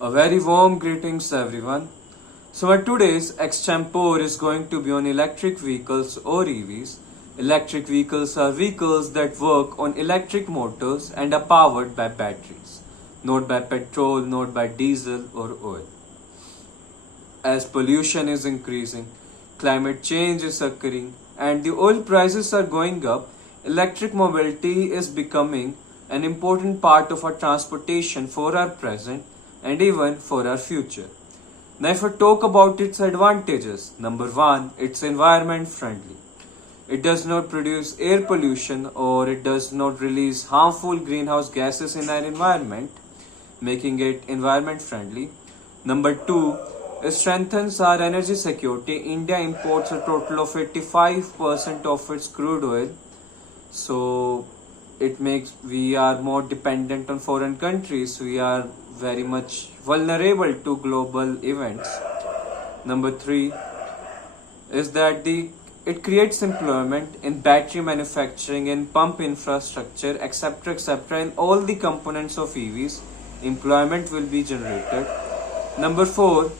A very warm greetings everyone. So today's extempore is going to be on electric vehicles or EVs. Electric vehicles are vehicles that work on electric motors and are powered by batteries, not by petrol, not by diesel or oil. As pollution is increasing, climate change is occurring, and the oil prices are going up, electric mobility is becoming an important part of our transportation for our present and even for our future. Now, if I talk about its advantages, number one, it's environment friendly. It does not produce air pollution or it does not release harmful greenhouse gases in our environment, making it environment friendly. Number two, it strengthens our energy security. India imports a total of 85% of its crude oil, so it makes we are more dependent on foreign countries. We are very much vulnerable to global events. Number three is that it creates employment in battery manufacturing, in pump infrastructure, etc., etc. In all the components of EVs, employment will be generated. Number four,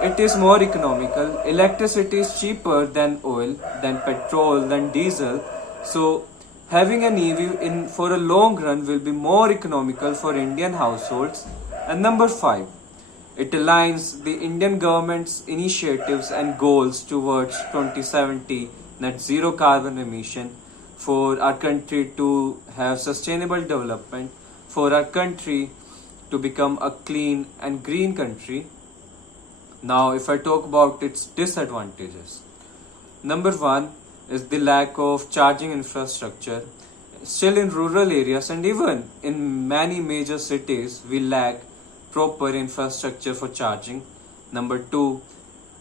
it is more economical. Electricity is cheaper than oil, than petrol, than diesel. So having an EV in for a long run will be more economical for Indian households. And number five, it aligns the Indian government's initiatives and goals towards 2070 net zero carbon emission, for our country to have sustainable development, for our country to become a clean and green country. Now, if I talk about its disadvantages, number one is the lack of charging infrastructure. Still in rural areas and even in many major cities, we lack proper infrastructure for charging. Number two,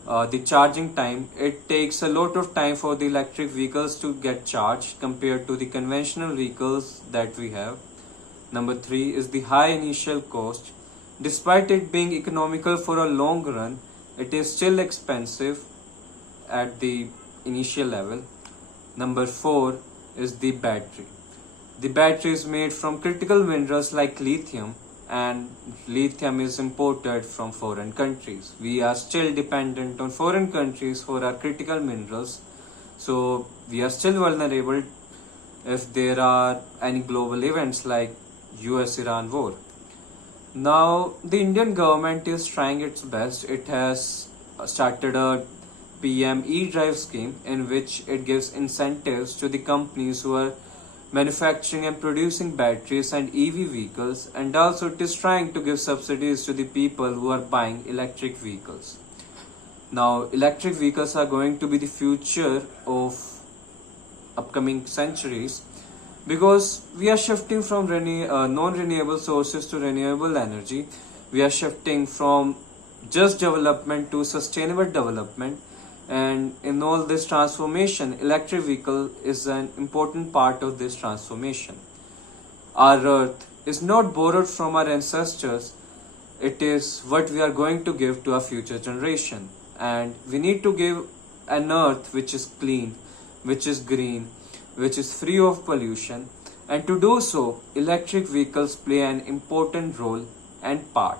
the charging time. It takes a lot of time for the electric vehicles to get charged compared to the conventional vehicles that we have. Number three is the high initial cost. Despite it being economical for a long run, it is still expensive at the initial level. Number four is the battery. The battery is made from critical minerals like lithium, and lithium is imported from foreign countries. We are still dependent on foreign countries for our critical minerals, so we are still vulnerable if there are any global events like US-Iran war. Now, the Indian government is trying its best. It has started a PM E-Drive scheme in which it gives incentives to the companies who are manufacturing and producing batteries and EV vehicles, and also it is trying to give subsidies to the people who are buying electric vehicles. Now, electric vehicles are going to be the future of upcoming centuries, because we are shifting from non-renewable sources to renewable energy. We are shifting from just development to sustainable development, and in all this transformation, electric vehicle is an important part of this transformation. Our earth is not borrowed from our ancestors, it is what we are going to give to our future generation, and we need to give an earth which is clean, which is green, which is free of pollution, and to do so, electric vehicles play an important role and part.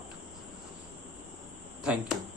Thank you.